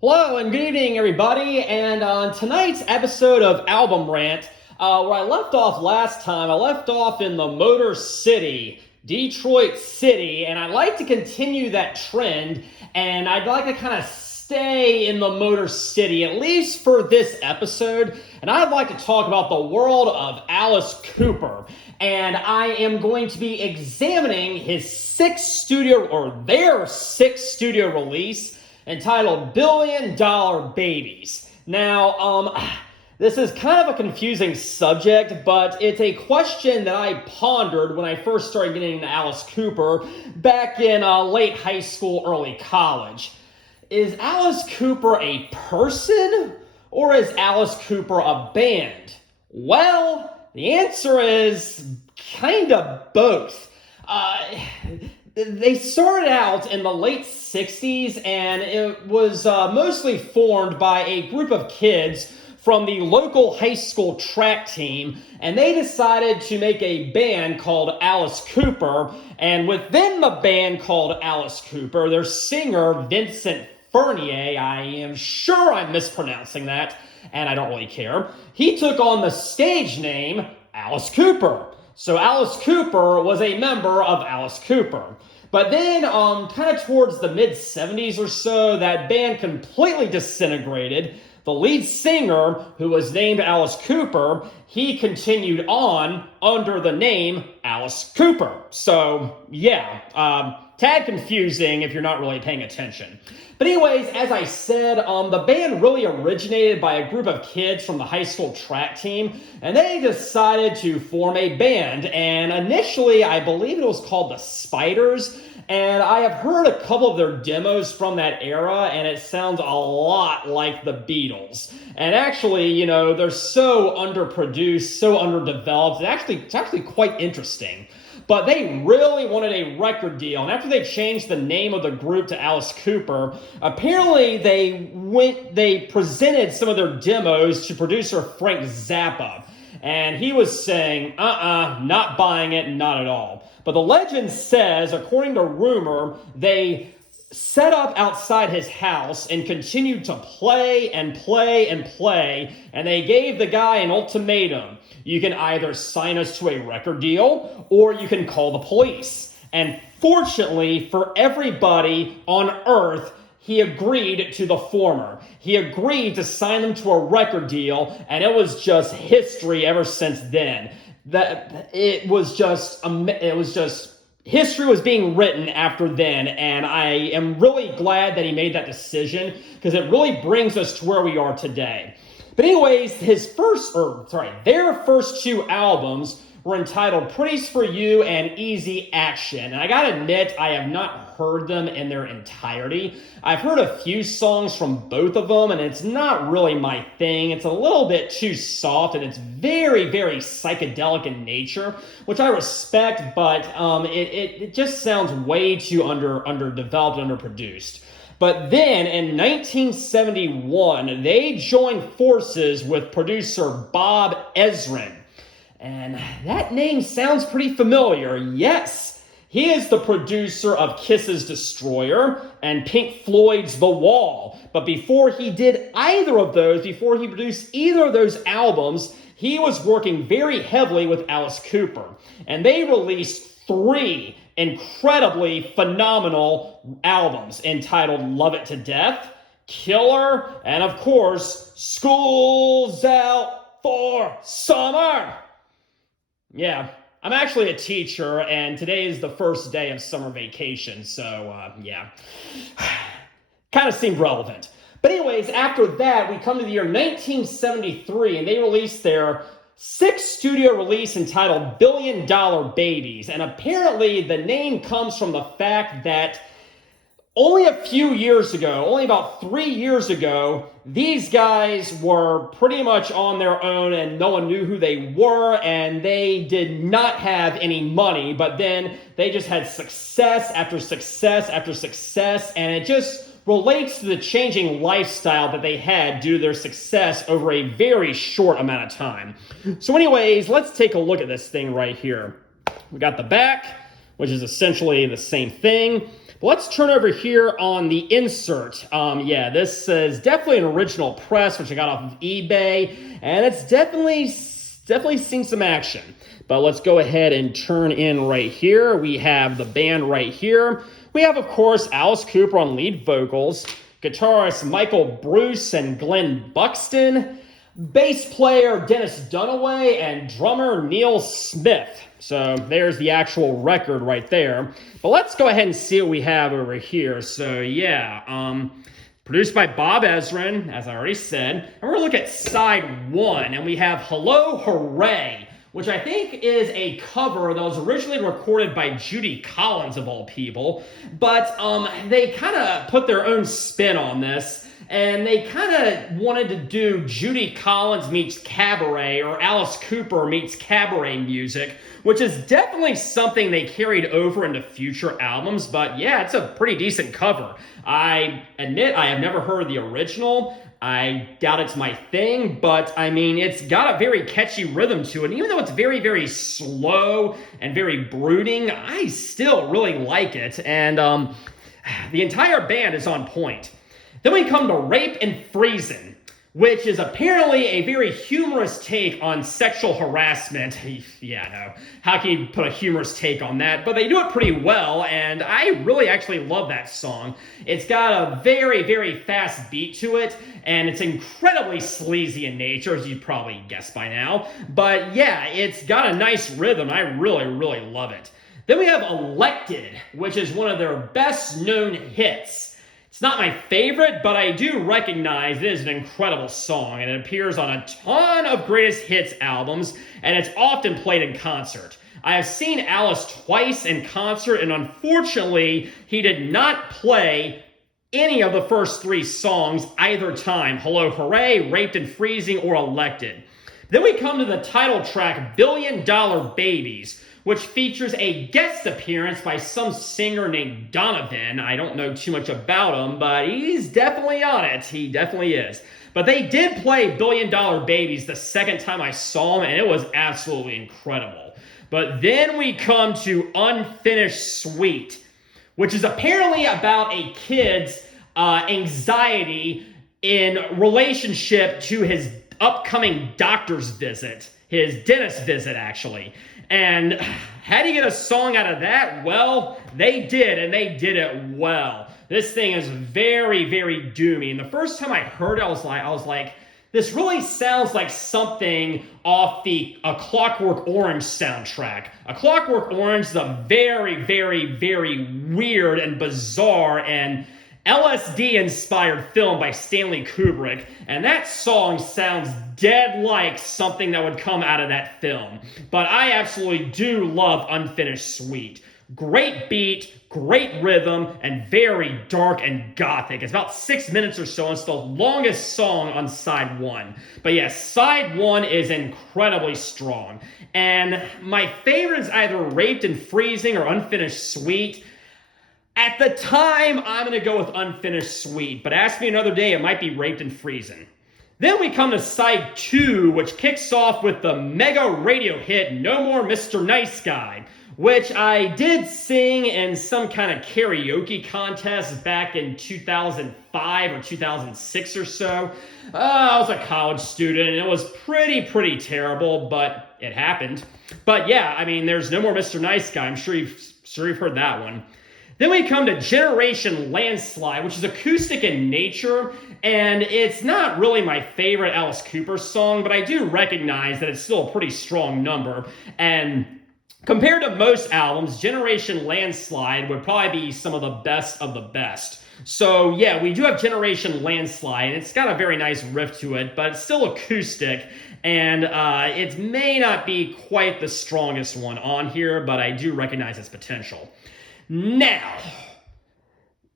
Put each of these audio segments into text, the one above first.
Hello and good evening, everybody. And on tonight's episode of Album Rant, where I left off last time, I left off in the Motor City, Detroit City, and I'd like to continue that trend, and I'd like to kind of stay in the Motor City, at least for this episode, and I'd like to talk about the world of Alice Cooper. And I am going to be examining their sixth studio release, entitled Billion Dollar Babies. Now, this is kind of a confusing subject, but it's a question that I pondered when I first started getting into Alice Cooper back in late high school, early college. Is Alice Cooper a person, or is Alice Cooper a band? Well, the answer is kind of both. They started out in the late 60s, and it was mostly formed by a group of kids from the local high school track team, and they decided to make a band called Alice Cooper. And within the band called Alice Cooper, their singer, Vincent Fernier, I am sure I'm mispronouncing that, and I don't really care, he took on the stage name Alice Cooper. So Alice Cooper was a member of Alice Cooper. But then, kind of towards the mid-70s or so, that band completely disintegrated. The lead singer, who was named Alice Cooper, he continued on under the name Alice Cooper. So, yeah, tad confusing if you're not really paying attention. But anyways, as I said, the band really originated by a group of kids from the high school track team, and they decided to form a band. And initially, I believe it was called the Spiders, and I have heard a couple of their demos from that era, and it sounds a lot like the Beatles. And actually, you know, they're so underproduced, so underdeveloped, it's actually quite interesting. But they really wanted a record deal, and after they changed the name of the group to Alice Cooper, apparently they presented some of their demos to producer Frank Zappa, and he was saying, not buying it, not at all. But the legend says, according to rumor, they set up outside his house and continued to play and play and play, and they gave the guy an ultimatum. You can either sign us to a record deal, or you can call the police. And fortunately for everybody on Earth, he agreed to the former. He agreed to sign them to a record deal, and it was just history ever since then. History was being written after then, and I am really glad that he made that decision, because it really brings us to where we are today. But anyways, their first two albums were entitled Pretty's For You and Easy Action. And I gotta admit, I have not heard them in their entirety. I've heard a few songs from both of them, and it's not really my thing. It's a little bit too soft, and it's very, very psychedelic in nature, which I respect, but it just sounds way too underdeveloped, underproduced. But then, in 1971, they joined forces with producer Bob Ezrin. And that name sounds pretty familiar. Yes, he is the producer of Kiss's Destroyer and Pink Floyd's The Wall. But before he produced either of those albums, he was working very heavily with Alice Cooper. And they released 3 incredibly phenomenal albums entitled Love It to Death, Killer, and of course, School's Out for Summer. Yeah, I'm actually a teacher, and today is the first day of summer vacation, so yeah, kind of seemed relevant. But anyways, after that, we come to the year 1973, and they released their 6th studio release entitled Billion Dollar Babies. And apparently the name comes from the fact that only about 3 years ago, these guys were pretty much on their own and no one knew who they were, and they did not have any money, but then they just had success after success after success, and it just relates to the changing lifestyle that they had due to their success over a very short amount of time. So anyways, let's take a look at this thing right here. We got the back, which is essentially the same thing. But let's turn over here on the insert. Yeah, this is definitely an original press, which I got off of eBay, and it's definitely seen some action. But let's go ahead and turn in right here. We have the band right here. We have, of course, Alice Cooper on lead vocals, guitarist Michael Bruce and Glenn Buxton, bass player Dennis Dunaway, and drummer Neil Smith. So there's the actual record right there. But let's go ahead and see what we have over here. So yeah, produced by Bob Ezrin, as I already said. And we're going to look at side one, and we have Hello Hooray, which I think is a cover that was originally recorded by Judy Collins, of all people. But they kind of put their own spin on this, and they kind of wanted to do Judy Collins meets cabaret, or Alice Cooper meets cabaret music, which is definitely something they carried over into future albums. But yeah, it's a pretty decent cover. I admit I have never heard the original. I doubt it's my thing, but I mean, it's got a very catchy rhythm to it. And even though it's very, very slow and very brooding, I still really like it. And the entire band is on point. Then we come to Rape and Freezing, which is apparently a very humorous take on sexual harassment. Yeah, no, how can you put a humorous take on that? But they do it pretty well, and I really actually love that song. It's got a very, very fast beat to it, and it's incredibly sleazy in nature, as you'd probably guessed by now. But yeah, it's got a nice rhythm. I really, really love it. Then we have Elected, which is one of their best known hits. It's not my favorite, but I do recognize it is an incredible song, and it appears on a ton of greatest hits albums, and it's often played in concert. I have seen Alice twice in concert, and unfortunately, he did not play any of the first three songs either time: Hello Hooray, Raped and Freezing, or Elected. Then we come to the title track, Billion Dollar Babies, which features a guest appearance by some singer named Donovan. I don't know too much about him, but he's definitely on it. He definitely is. But they did play Billion Dollar Babies the second time I saw them, and it was absolutely incredible. But then we come to Unfinished Suite, which is apparently about a kid's anxiety in relationship to his upcoming doctor's visit, his dentist visit, actually. And how do you get a song out of that? Well, they did, and they did it well. This thing is very, very doomy. And the first time I heard it, I was like, this really sounds like something off the A Clockwork Orange soundtrack. A Clockwork Orange is a very, very, very weird and bizarre and LSD-inspired film by Stanley Kubrick, and that song sounds dead like something that would come out of that film. But I absolutely do love Unfinished Suite. Great beat, great rhythm, and very dark and gothic. It's about 6 minutes or so, and it's the longest song on side one. But yes, side one is incredibly strong. And my favorite is either Raped and Freezing or Unfinished Suite. At the time, I'm going to go with Unfinished Suite, but ask me another day, it might be Raped and Freezing. Then we come to side two, which kicks off with the mega radio hit No More Mr. Nice Guy, which I did sing in some kind of karaoke contest back in 2005 or 2006 or so. I was a college student, and it was pretty terrible, but it happened. But yeah, I mean, there's No More Mr. Nice Guy. I'm sure you've heard that one. Then we come to Generation Landslide, which is acoustic in nature, and it's not really my favorite Alice Cooper song, but I do recognize that it's still a pretty strong number. And compared to most albums, Generation Landslide would probably be some of the best of the best. So yeah, we do have Generation Landslide, and it's got a very nice riff to it, but it's still acoustic, and it may not be quite the strongest one on here, but I do recognize its potential. Now,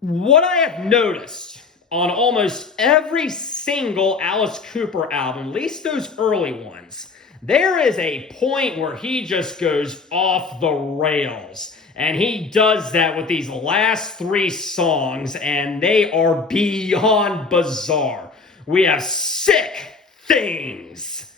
what I have noticed on almost every single Alice Cooper album, at least those early ones, there is a point where he just goes off the rails. And he does that with these last three songs, and they are beyond bizarre. We have Sick Things.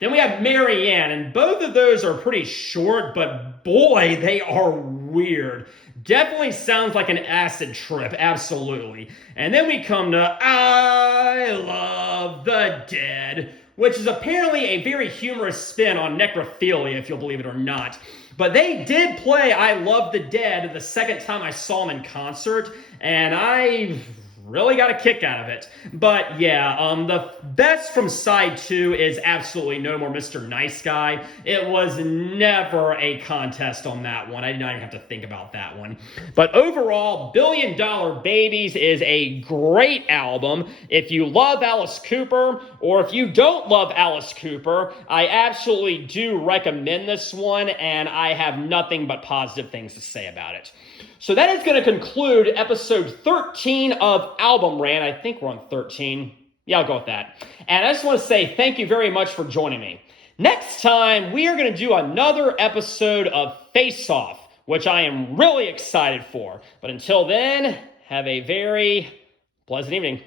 Then we have Marianne, and both of those are pretty short, but boy, they are weird. Definitely sounds like an acid trip, absolutely. And then we come to I Love the Dead, which is apparently a very humorous spin on necrophilia, if you'll believe it or not. But they did play I Love the Dead the second time I saw them in concert, and I really got a kick out of it. But yeah, the best from side 2 is absolutely No More Mr. Nice Guy. It was never a contest on that one. I did not even have to think about that one. But overall, Billion Dollar Babies is a great album. If you love Alice Cooper, or if you don't love Alice Cooper, I absolutely do recommend this one, and I have nothing but positive things to say about it. So that is going to conclude episode 13 of Album Rant. I think we're on 13. Yeah, I'll go with that. And I just want to say thank you very much for joining me. Next time, we are going to do another episode of Face Off, which I am really excited for. But until then, have a very pleasant evening.